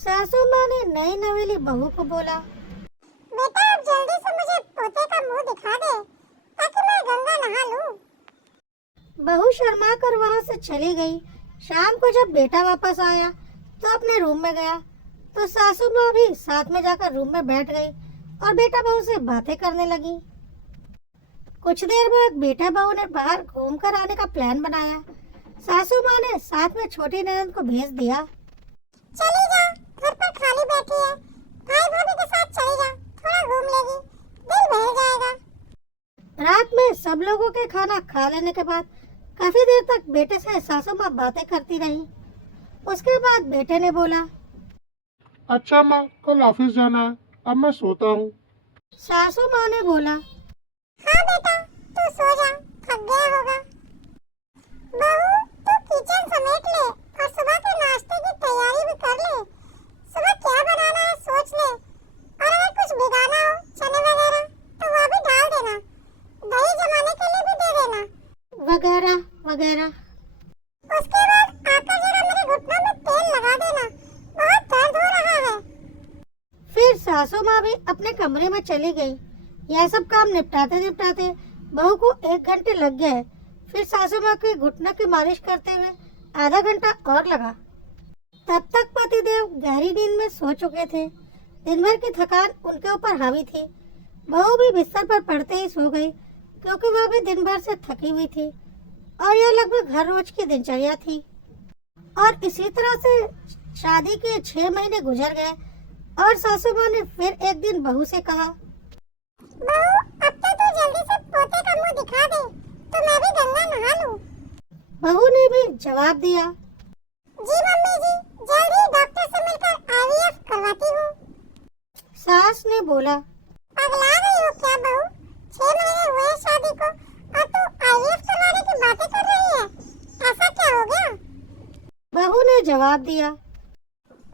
सासू माँ ने नई नवेली बहू को बोला, बेटा अब जल्दी से मुझे पोते का मुंह दिखा दे ताकि मैं गंगा नहा लूं। बहू शर्मा कर वहाँ से चली गई। शाम को जब बेटा वापस आया तो अपने रूम में गया तो सासू माँ भी साथ में जाकर रूम में बैठ गई और बेटा बहू से बातें करने लगी। कुछ देर बाद बेटा बहू ने बाहर घूम कर आने का प्लान बनाया। सासू माँ ने साथ में छोटी ननद को भेज दिया। चली जा, घर पर खाली बैठी है, भाई भाभी के साथ चली जा, थोड़ा घूम लेगी, दिल बहल जाएगा। रात में सब लोगों के खाना खा लेने के बाद काफी देर तक बेटे से सासू माँ बातें करती रही। उसके बाद बेटे ने बोला, अच्छा माँ, कल ऑफिस जाना है, अब मैं सोता हूँ। सासू माँ ने बोला, हाँ बेटा, तू सो जा, थक गया होगा। बहू, तू किचन समेट ले और सुबह के नाश्ते की तैयारी भी कर ले। सुबह क्या बनाना है सोच ले, और अगर कुछ भिगाना हो चने वगैरह तो वो भी डाल देना, दही जमाने के लिए भी दे देना, वगैरह वगैरह। उसके बाद आकर जरा मेरे घुटनों में तेल लगा देना, बहुत दर्द हो रहा है। फिर सासू माँ भी अपने कमरे में चली गई। यह सब काम निपटाते निपटाते बहू को 1 घंटे लग गए। फिर सासू माँ के घुटनों की मालिश करते हुए आधा घंटा और लगा। तब तक पतिदेव गहरी नींद में सो चुके थे। दिन भर की थकान उनके ऊपर हावी थी। बहू भी बिस्तर पर पड़ते ही सो गई क्योंकि वह भी दिन भर से थकी हुई थी और यह लगभग हर रोज की दिनचर्या थी। और इसी तरह से शादी के 6 महीने गुजर गए और सासू माँ ने फिर एक दिन बहू से कहा, बहू, अब तो तू जल्दी से पोते का मुंह दिखा दे तो मैं भी गंगा नहा लूं। बहू ने भी जवाब दिया, जी मम्मी जी, जल्द ही डॉक्टर से मिलकर आईवीएफ करवाती हूँ। सास ने बोला, पगला गई हो क्या बहू? 6 महीने हुए शादी को और तू आईवीएफ करवाने की बातें कर रही है, ऐसा क्या हो गया? बहू ने जवाब दिया,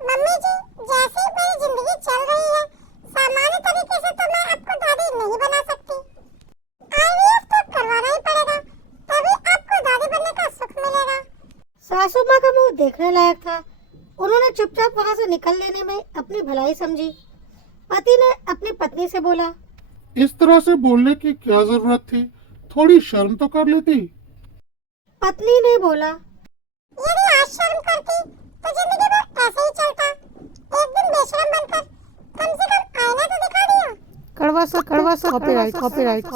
मम्मी जी, जैसे मेरी जिंदगी चल रही है, सामान्य तरीके से तो मैं आपको दादी नहीं बना सकती। आईवीएफ तो करवाना ही पड़ेगा, तभी आपको दादी बनने का सुख मिलेगा। सासू माँ का मुंह देखने लायक था। उन्होंने चुपचाप वहाँ से निकल लेने में अपनी भलाई समझी। पति ने अपनी पत्नी से बोला, इस तरह से बोलने की क्या जरूरत थी, थोड़ी शर्म तो कर लेती। पत्नी ने बोला, यदि आज शर्म करती तो जिंदगी भर ऐसे ही चलता। एक दिन बेशर्म बनकर कम से कम आईना तो दिखा दिया। कड़वा सा कॉपीराइट